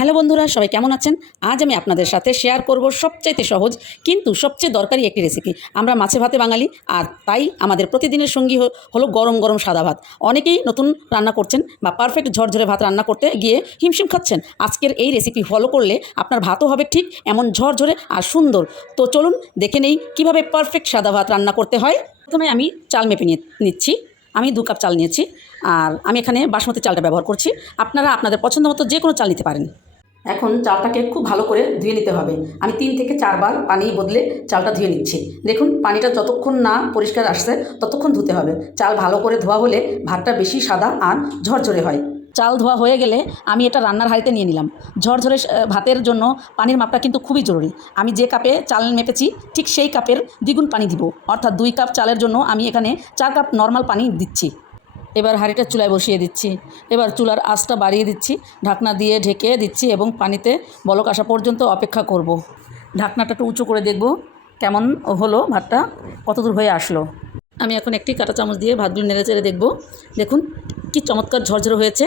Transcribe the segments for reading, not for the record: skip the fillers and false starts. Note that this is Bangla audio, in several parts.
হ্যালো বন্ধুরা, সবাই কেমন আছেন? আজ আমি আপনাদের সাথে শেয়ার করব সবচাইতে সহজ কিন্তু সবচেয়ে দরকারি একটি রেসিপি। আমরা মাছে ভাতে বাঙালি, আর তাই আমাদের প্রতিদিনের সঙ্গী হলো গরম গরম সাদা ভাত। অনেকেই নতুন রান্না করছেন বা পারফেক্ট ঝরঝরে ভাত রান্না করতে গিয়ে হিমশিম খাচ্ছেন। আজকের এই রেসিপি ফলো করলে আপনার ভাতও হবে ঠিক এমন ঝরঝরে আর সুন্দর। তো চলুন দেখে নেই কীভাবে পারফেক্ট সাদা ভাত রান্না করতে হয়। প্রথমে আমি চাল মেপে নিচ্ছি। আমি 2 কাপ চাল নিয়েছি, আর আমি এখানে বাসমতি চালটা ব্যবহার করছি। আপনারা আপনাদের পছন্দ মতো যে কোনো চাল নিতে পারেন। এখন চালটাকে খুব ভালো করে ধুয়ে নিতে হবে। আমি 3 থেকে 4 বার পানি বদলে চালটা ধুয়ে নিচ্ছি। দেখুন, পানিটা যতক্ষণ না পরিষ্কার আসছে ততক্ষণ ধুতে হবে। চাল ভালো করে ধোয়া হলে ভাতটা বেশি সাদা আর ঝরঝরে হয়। চাল ধোয়া হয়ে গেলে আমি এটা রান্নার হাঁড়িতে নিয়ে নিলাম। ঝরঝরে ভাতের জন্য পানির মাপটা কিন্তু খুবই জরুরি। আমি যে কাপে চাল মেপেছি ঠিক সেই কাপের দ্বিগুণ পানি দিব, অর্থাৎ 2 কাপ চালের জন্য আমি এখানে 4 কাপ নর্মাল পানি দিচ্ছি। এবার হাঁড়িটা চুলায় বসিয়ে দিচ্ছি। এবার চুলার আঁচটা বাড়িয়ে দিচ্ছি, ঢাকনা দিয়ে ঢেকে দিচ্ছি এবং পানিতে বলক আসা পর্যন্ত অপেক্ষা করব। ঢাকনাটা একটু উঁচু করে দেখব কেমন হলো, ভাতটা কতদূর হয়ে আসলো। আমি এখন একটি কাঁটা চামচ দিয়ে ভাতগুলো নেড়ে চেড়ে দেখব। দেখুন কি চমৎকার ঝরঝরে হয়েছে।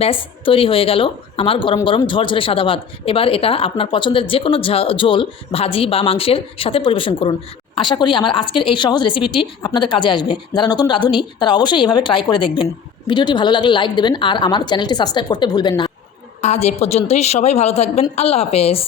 ব্যাস, তৈরি হয়ে গেল আমার গরম গরম ঝরঝরে সাদা ভাত। এবার এটা আপনার পছন্দের যে কোনো ঝোল, ভাজি বা মাংসের সাথে পরিবেশন করুন। আশা করি আমার আজকের এই সহজ রেসিপিটি আপনাদের কাজে আসবে। যারা নতুন রাঁধুনি তারা অবশ্যই এভাবে ট্রাই করে দেখবেন। ভিডিওটি ভালো লাগলে লাইক দেবেন আর আমার চ্যানেলটি সাবস্ক্রাইব করতে ভুলবেন না। আজ এ পর্যন্তই। সবাই ভালো থাকবেন। আল্লাহ হাফেজ।